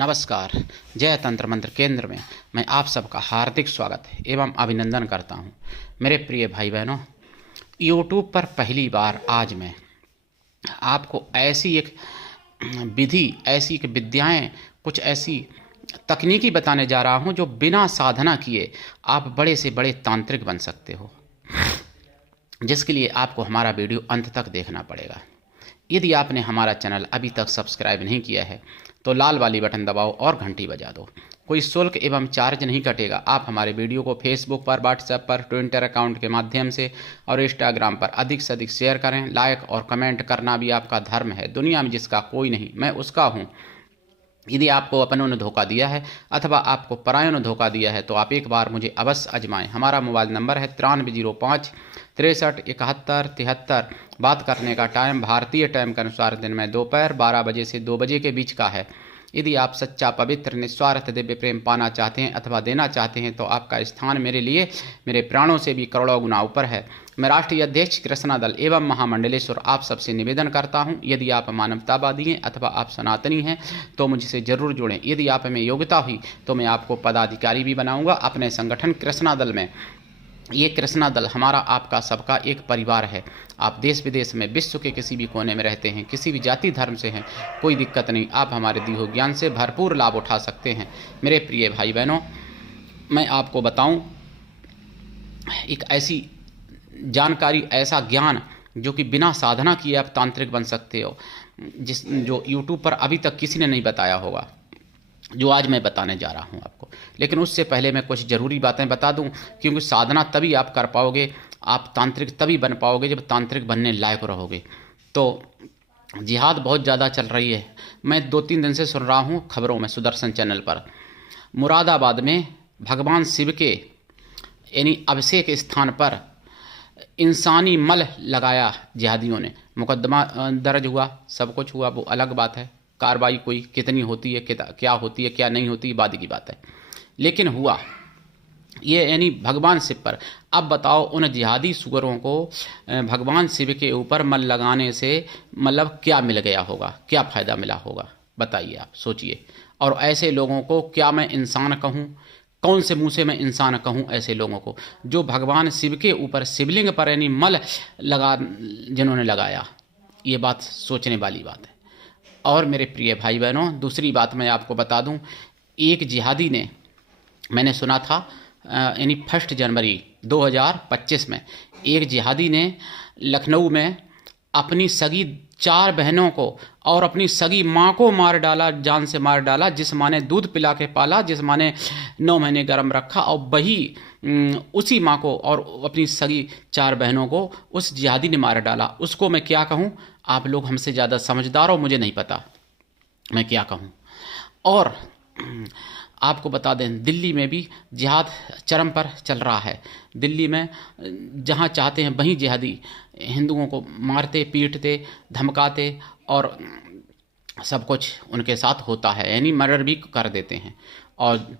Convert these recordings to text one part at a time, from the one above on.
नमस्कार। जय तंत्र मंत्र केंद्र में मैं आप सबका हार्दिक स्वागत एवं अभिनंदन करता हूं। मेरे प्रिय भाई बहनों, यूट्यूब पर पहली बार आज मैं आपको ऐसी एक विधि, ऐसी एक विद्याएं, कुछ ऐसी तकनीकी बताने जा रहा हूं जो बिना साधना किए आप बड़े से बड़े तांत्रिक बन सकते हो, जिसके लिए आपको हमारा वीडियो अंत तक देखना पड़ेगा। यदि आपने हमारा चैनल अभी तक सब्सक्राइब नहीं किया है तो लाल वाली बटन दबाओ और घंटी बजा दो। कोई शुल्क एवं चार्ज नहीं कटेगा। आप हमारे वीडियो को फेसबुक पर, व्हाट्सएप पर, ट्विटर अकाउंट के माध्यम से और इंस्टाग्राम पर अधिक से अधिक शेयर करें। लाइक और कमेंट करना भी आपका धर्म है। दुनिया में जिसका कोई नहीं, मैं उसका हूँ। यदि आपको अपनों ने धोखा दिया है अथवा आपको परायों ने धोखा दिया है तो आप एक बार मुझे अवश्य आजमाएं। हमारा मोबाइल नंबर है 9305 63 71 73। बात करने का टाइम भारतीय टाइम के अनुसार दिन में दोपहर 12 बजे से 2 बजे के बीच का है। यदि आप सच्चा, पवित्र, निस्वार्थ दिव्य प्रेम पाना चाहते हैं अथवा देना चाहते हैं तो आपका स्थान मेरे लिए मेरे प्राणों से भी करोड़ों गुना ऊपर है। मैं राष्ट्रीय अध्यक्ष कृष्णा दल एवं महामंडलेश्वर आप सबसे निवेदन करता हूं, यदि आप मानवतावादी हैं अथवा आप सनातनी हैं तो मुझसे जरूर जुड़ें। यदि आप में योग्यता हुई तो मैं आपको पदाधिकारी भी बनाऊंगा अपने संगठन कृष्णा दल में। ये कृष्णा दल हमारा, आपका, सबका एक परिवार है। आप देश विदेश में, विश्व के किसी भी कोने में रहते हैं, किसी भी जाति धर्म से हैं, कोई दिक्कत नहीं। आप हमारे दिए हुए ज्ञान से भरपूर लाभ उठा सकते हैं। मेरे प्रिय भाई बहनों, मैं आपको बताऊं एक ऐसी जानकारी, ऐसा ज्ञान जो कि बिना साधना किए आप तांत्रिक बन सकते हो, जो यूट्यूब पर अभी तक किसी ने नहीं बताया होगा, जो आज मैं बताने जा रहा हूं आपको। लेकिन उससे पहले मैं कुछ ज़रूरी बातें बता दूं, क्योंकि साधना तभी आप कर पाओगे, आप तांत्रिक तभी बन पाओगे जब तांत्रिक बनने लायक रहोगे। तो जिहाद बहुत ज़्यादा चल रही है। मैं 2-3 दिन से सुन रहा हूं खबरों में, सुदर्शन चैनल पर, मुरादाबाद में भगवान शिव के यानी अभिषेक स्थान पर इंसानी मल लगाया जिहादियों ने। मुकदमा दर्ज हुआ, सब कुछ हुआ, वो अलग बात है। कार्रवाई कोई कितनी होती है, क्या होती है, क्या नहीं होती, बाद की बात है। लेकिन हुआ ये यानी भगवान शिव पर। अब बताओ उन जिहादी सुअरों को भगवान शिव के ऊपर मल लगाने से मतलब क्या मिल गया होगा, क्या फ़ायदा मिला होगा, बताइए, आप सोचिए। और ऐसे लोगों को क्या मैं इंसान कहूँ? कौन से मुँह से मैं इंसान कहूँ ऐसे लोगों को जो भगवान शिव के ऊपर, शिवलिंग पर यानी मल जिन्होंने लगाया? ये बात सोचने वाली बात है। और मेरे प्रिय भाई बहनों, दूसरी बात मैं आपको बता दूं, एक जिहादी ने, मैंने सुना था यानी 1 जनवरी 2025 में एक जिहादी ने लखनऊ में अपनी सगी 4 बहनों को और अपनी सगी माँ को मार डाला, जान से मार डाला। जिस माँ ने दूध पिला के पाला, जिस माँ ने 9 महीने गर्म रखा, और वही उसी माँ को और अपनी सगी 4 बहनों को उस जिहादी ने मार डाला। उसको मैं क्या कहूँ? आप लोग हमसे ज़्यादा समझदार हो, मुझे नहीं पता मैं क्या कहूँ। और आपको बता दें, दिल्ली में भी जिहाद चरम पर चल रहा है। दिल्ली में जहाँ चाहते हैं वहीं जिहादी हिंदुओं को मारते, पीटते, धमकाते और सब कुछ उनके साथ होता है, यानी मर्डर भी कर देते हैं। और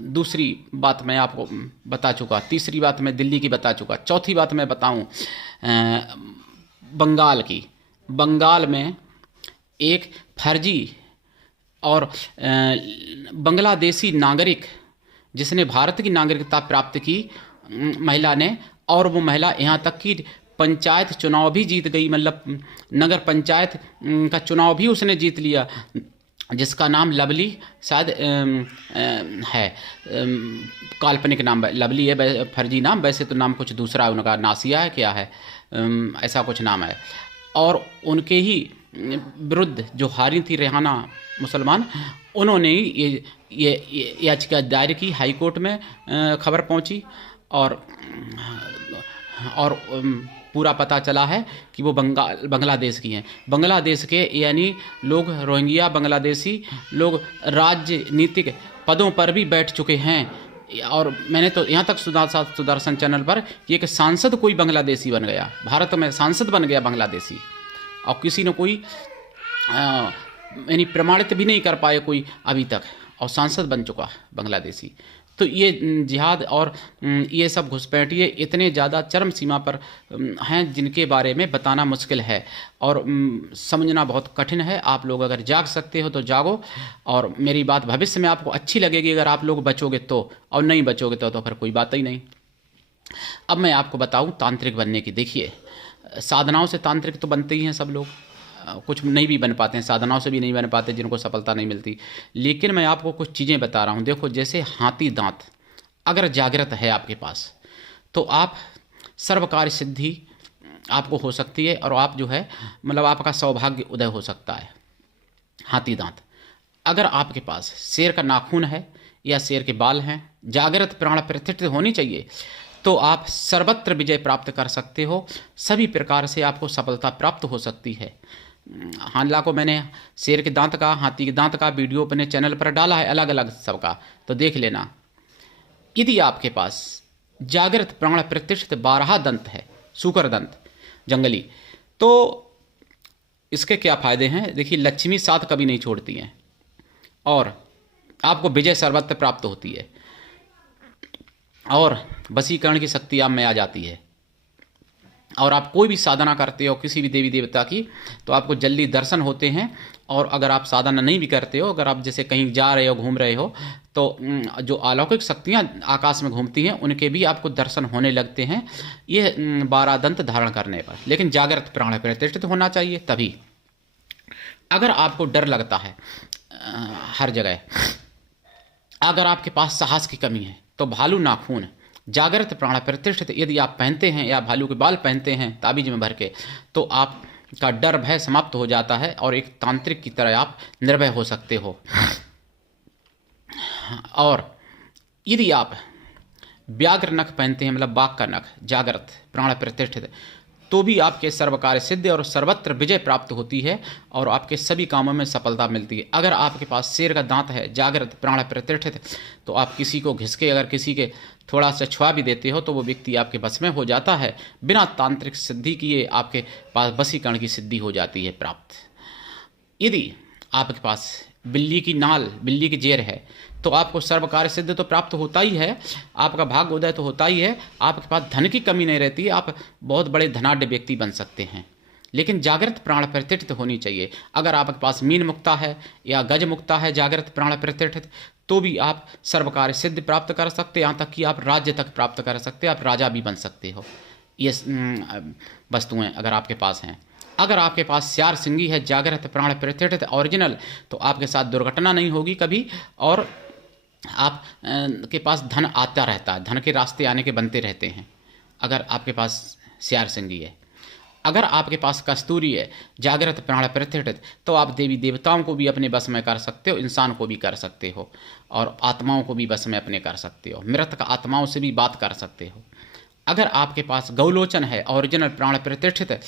दूसरी बात मैं आपको बता चुका, तीसरी बात मैं दिल्ली की बता चुका, चौथी बात मैं बताऊं बंगाल की। बंगाल में एक फर्जी और बांग्लादेशी नागरिक, जिसने भारत की नागरिकता प्राप्त की महिला ने, और वो महिला यहाँ तक कि पंचायत चुनाव भी जीत गई, मतलब नगर पंचायत का चुनाव भी उसने जीत लिया, जिसका नाम लवली शायद है। काल्पनिक नाम लवली है, फर्जी नाम। वैसे तो नाम कुछ दूसरा है उनका, नासिया है, क्या है, ऐसा कुछ नाम है। और उनके ही विरुद्ध जो हारी थी रेहाना मुसलमान, उन्होंने ही ये याचिका दायर की हाई कोर्ट में। खबर पहुंची और पूरा पता चला है कि वो बांग्लादेश की हैं। बांग्लादेश के यानी लोग, रोहिंग्या बांग्लादेशी लोग राजनीतिक पदों पर भी बैठ चुके हैं। और मैंने तो यहाँ तक सुदर्शन चैनल पर ये कि सांसद कोई बांग्लादेशी बन गया, भारत में सांसद बन गया बांग्लादेशी, और किसी ने कोई यानी प्रमाणित भी नहीं कर पाए कोई अभी तक, और सांसद बन चुका बांग्लादेशी। तो ये जिहाद और ये सब घुसपैठिए इतने ज़्यादा चरम सीमा पर हैं जिनके बारे में बताना मुश्किल है और समझना बहुत कठिन है। आप लोग अगर जाग सकते हो तो जागो, और मेरी बात भविष्य में आपको अच्छी लगेगी अगर आप लोग बचोगे तो, और नहीं बचोगे तो फिर कोई बात ही नहीं। अब मैं आपको बताऊं तांत्रिक बनने की। देखिए, साधनाओं से तांत्रिक तो बनते ही हैं सब लोग, कुछ नहीं भी बन पाते हैं, साधनाओं से भी नहीं बन पाते जिनको सफलता नहीं मिलती। लेकिन मैं आपको कुछ चीज़ें बता रहा हूँ। देखो, जैसे हाथी दांत अगर जागृत है आपके पास तो आप सर्वकार्य सिद्धि आपको हो सकती है, और आप जो है मतलब आपका सौभाग्य उदय हो सकता है। हाथी दांत अगर आपके पास शेर का नाखून है या शेर के बाल हैं, जागृत प्राण प्रतिष्ठित होनी चाहिए, तो आप सर्वत्र विजय प्राप्त कर सकते हो। सभी प्रकार से आपको सफलता प्राप्त हो सकती है। हालांकि मैंने शेर के दांत का, हाथी के दांत का वीडियो अपने चैनल पर डाला है, अलग अलग सबका, तो देख लेना। यदि आपके पास जागृत प्राण प्रतिष्ठित 12 दंत है, सूकर दंत जंगली, तो इसके क्या फायदे हैं? देखिए, लक्ष्मी साथ कभी नहीं छोड़ती हैं और आपको विजय सर्वत्र प्राप्त होती है, और वशीकरण की शक्ति आप में आ जाती है, और आप कोई भी साधना करते हो किसी भी देवी देवता की तो आपको जल्दी दर्शन होते हैं। और अगर आप साधना नहीं भी करते हो, अगर आप जैसे कहीं जा रहे हो, घूम रहे हो, तो जो अलौकिक शक्तियाँ आकाश में घूमती हैं उनके भी आपको दर्शन होने लगते हैं, ये 12 दंत धारण करने पर। लेकिन जागृत प्राण प्रतिष्ठित होना चाहिए तभी। अगर आपको डर लगता है हर जगह, अगर आपके पास साहस की कमी है, तो भालू नाखून जागृत प्राण प्रतिष्ठित यदि आप पहनते हैं या भालू के बाल पहनते हैं ताबीज में भर के, तो आपका डर भय समाप्त हो जाता है और एक तांत्रिक की तरह आप निर्भय हो सकते हो। और यदि आप व्याघ्र नख पहनते हैं, मतलब बाघ का नख जागृत प्राण प्रतिष्ठित, तो भी आपके सर्वकार्य सिद्ध और सर्वत्र विजय प्राप्त होती है और आपके सभी कामों में सफलता मिलती है। अगर आपके पास शेर का दांत है जागृत प्राण प्रतिष्ठित, तो आप किसी को घिसके अगर किसी के थोड़ा सा छुआ भी देते हो तो वो व्यक्ति आपके बस में हो जाता है। बिना तांत्रिक सिद्धि किए आपके पास वशीकरण की सिद्धि हो जाती है प्राप्त। यदि आपके पास बिल्ली की नाल, बिल्ली की जेर है, तो आपको सर्वकार्य सिद्ध तो प्राप्त होता ही है, आपका भाग्य उदय तो होता ही है, आपके पास धन की कमी नहीं रहती है, आप बहुत बड़े धनाढ्य व्यक्ति बन सकते हैं। लेकिन जागृत प्राण प्रतिष्ठित होनी चाहिए। अगर आपके पास मीन मुक्ता है या गज मुक्ता है जागृत प्राण प्रतिष्ठित, तो भी आप सर्वकार्य सिद्ध प्राप्त कर सकते हैं, यहाँ तक कि आप राज्य तक प्राप्त कर सकते हैं, आप राजा भी बन सकते हो। ये वस्तुएं अगर आपके पास हैं। अगर आपके पास श्यार सिंगी है जागृत प्राण प्रतिष्ठित ओरिजिनल, तो आपके साथ दुर्घटना नहीं होगी कभी, और आप के पास धन आता रहता है, धन के रास्ते आने के बनते रहते हैं अगर आपके पास श्यार सिंगी है। अगर आपके पास कस्तूरी है जागृत प्राण प्रतिष्ठित, तो आप देवी देवताओं को भी अपने बस में कर सकते हो, इंसान को भी कर सकते हो, और आत्माओं को भी बस में अपने कर सकते हो, मृतक आत्माओं से भी बात कर सकते हो। अगर आपके पास गौलोचन है ओरिजिनल प्राण प्रतिष्ठित,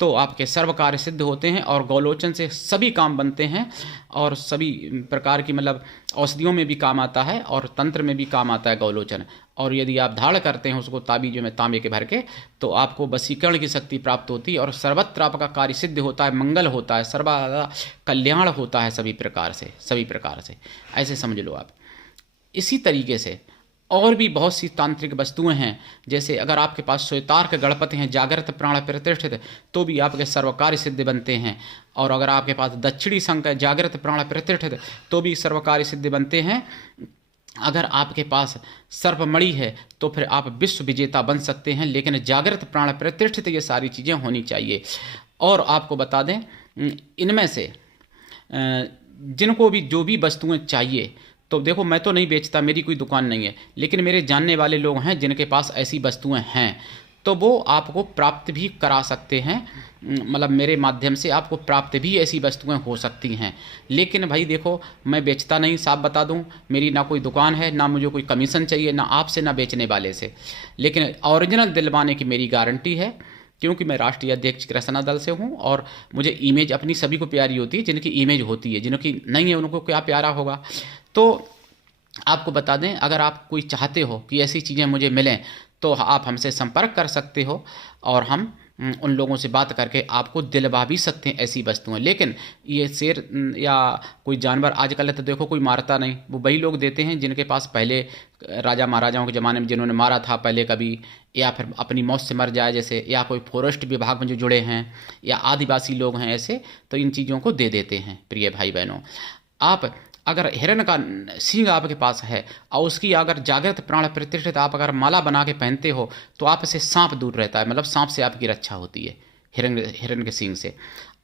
तो आपके सर्व कार्य सिद्ध होते हैं और गौलोचन से सभी काम बनते हैं, और सभी प्रकार की मतलब औषधियों में भी काम आता है और तंत्र में भी काम आता है गौलोचन। और यदि आप धारण करते हैं उसको ताबीजों में तांबे के भर के, तो आपको वशीकरण की शक्ति प्राप्त होती है और सर्वत्र आपका कार्य सिद्ध होता है, मंगल होता है, सर्वदा कल्याण होता है सभी प्रकार से। ऐसे समझ लो आप। इसी तरीके से और भी बहुत सी तांत्रिक वस्तुएं हैं, जैसे अगर आपके पास श्वेतार्क गणपति हैं जागृत प्राण प्रतिष्ठित, तो भी आपके सर्वकार्य सिद्ध बनते हैं। और अगर आपके पास दक्षिणी शंख है जागृत प्राण प्रतिष्ठित, तो भी सर्वकार्य सिद्ध बनते हैं। अगर आपके पास सर्पमणि है तो फिर आप विश्व विजेता बन सकते हैं, लेकिन जागृत प्राण प्रतिष्ठित ये सारी चीज़ें होनी चाहिए। और आपको बता दें, इनमें से जिनको भी जो भी वस्तुएं चाहिए, तो देखो मैं तो नहीं बेचता, मेरी कोई दुकान नहीं है, लेकिन मेरे जानने वाले लोग हैं जिनके पास ऐसी वस्तुएं हैं, तो वो आपको प्राप्त भी करा सकते हैं, मतलब मेरे माध्यम से आपको प्राप्त भी ऐसी वस्तुएं हो सकती हैं। लेकिन भाई देखो, मैं बेचता नहीं, साफ बता दूं, मेरी ना कोई दुकान है, ना मुझे कोई कमीशन चाहिए, ना आपसे ना बेचने वाले से, लेकिन ओरिजिनल दिलवाने की मेरी गारंटी है, क्योंकि मैं राष्ट्रीय अध्यक्ष कृष्णा दल से हूं और मुझे इमेज अपनी सभी को प्यारी होती है, जिनकी इमेज होती है, जिनकी नहीं है उनको क्या प्यारा होगा। तो आपको बता दें, अगर आप कोई चाहते हो कि ऐसी चीज़ें मुझे मिलें, तो आप हमसे संपर्क कर सकते हो और हम उन लोगों से बात करके आपको दिलवा भी सकते हैं ऐसी वस्तुएं। लेकिन ये शेर या कोई जानवर आजकल तो देखो कोई मारता नहीं, वो वही लोग देते हैं जिनके पास पहले राजा महाराजाओं के ज़माने में जिन्होंने मारा था पहले कभी, या फिर अपनी मौत से मर जाए जैसे, या कोई फॉरेस्ट विभाग में जो जुड़े हैं या आदिवासी लोग हैं ऐसे, तो इन चीज़ों को दे देते हैं। प्रिय भाई बहनों, आप अगर हिरण का सींग आपके पास है और उसकी अगर जागृत प्राण प्रतिष्ठित आप अगर माला बना के पहनते हो तो आपसे सांप दूर रहता है, मतलब सांप से आपकी रक्षा होती है हिरण के सींग से।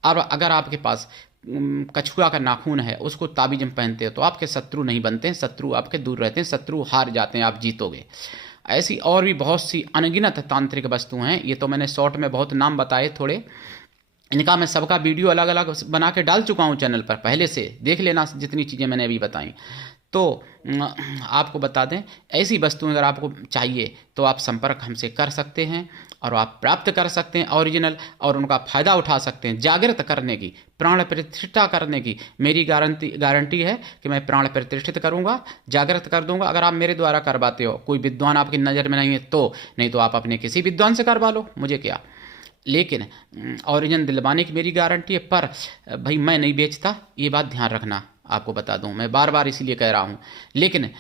और अगर आपके पास कछुआ का नाखून है, उसको ताबीज में पहनते हो तो आपके शत्रु नहीं बनते हैं, शत्रु आपके दूर रहते हैं, शत्रु हार जाते हैं, आप जीतोगे। ऐसी और भी बहुत सी अनगिनत तांत्रिक वस्तुएं हैं। ये तो मैंने शॉर्ट में बहुत नाम बताए थोड़े, इनका मैं सबका वीडियो अलग अलग बना के डाल चुका हूँ चैनल पर, पहले से देख लेना जितनी चीज़ें मैंने अभी बताई। तो आपको बता दें, ऐसी वस्तुएं अगर आपको चाहिए तो आप संपर्क हमसे कर सकते हैं और आप प्राप्त कर सकते हैं ओरिजिनल, और उनका फ़ायदा उठा सकते हैं। जागृत करने की, प्राण प्रतिष्ठा करने की मेरी गारंटी है कि मैं प्राण प्रतिष्ठित करूंगा, जागृत कर दूंगा। अगर आप मेरे द्वारा करवाते हो, कोई विद्वान आपकी नज़र में नहीं है तो, नहीं तो आप अपने किसी विद्वान से करवा लो, मुझे क्या। लेकिन ओरिजिनल दिलवाने की मेरी गारंटी है। पर भाई मैं नहीं बेचता, ये बात ध्यान रखना, आपको बता दूं, मैं बार बार इसीलिए कह रहा हूँ। लेकिन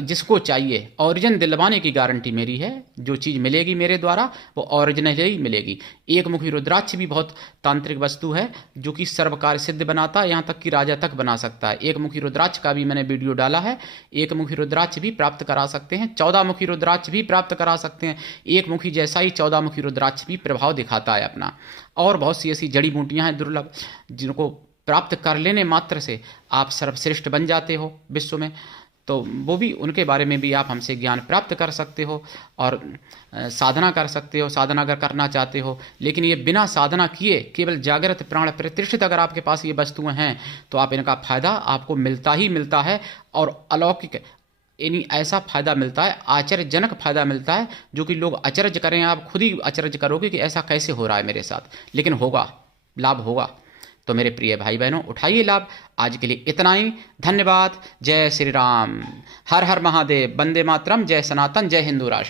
जिसको चाहिए ओरिजिनल दिलवाने की गारंटी मेरी है। जो चीज़ मिलेगी मेरे द्वारा वो ओरिजिनल ही मिलेगी। एक मुखी रुद्राक्ष भी बहुत तांत्रिक वस्तु है जो कि सर्वकार्य सिद्ध बनाता है, यहाँ तक कि राजा तक बना सकता है। एक मुखी रुद्राक्ष का भी मैंने वीडियो डाला है। एक मुखी रुद्राक्ष भी प्राप्त करा सकते हैं, 14 मुखी रुद्राक्ष भी प्राप्त करा सकते हैं। एक मुखी जैसा ही 14 मुखी रुद्राक्ष भी प्रभाव दिखाता है अपना। और बहुत सी ऐसी जड़ी बूटियाँ हैं दुर्लभ, जिनको प्राप्त कर लेने मात्र से आप सर्वश्रेष्ठ बन जाते हो विश्व में। तो वो भी, उनके बारे में भी आप हमसे ज्ञान प्राप्त कर सकते हो और साधना कर सकते हो, साधना अगर करना चाहते हो। लेकिन ये बिना साधना किए केवल जागृत प्राण प्रतिष्ठित अगर आपके पास ये वस्तुएं हैं तो आप इनका फायदा आपको मिलता ही मिलता है, और अलौकिक यानी ऐसा फायदा मिलता है, आश्चर्यजनक फायदा मिलता है, जो कि लोग अचरज करें। आप खुद ही अचरज करोगे कि ऐसा कैसे हो रहा है मेरे साथ, लेकिन होगा, लाभ होगा। तो मेरे प्रिय भाई बहनों, उठाइए लाभ। आज के लिए इतना ही, धन्यवाद। जय श्री राम, हर हर महादेव, वंदे मातरम, जय सनातन, जय हिंदू राष्ट्र।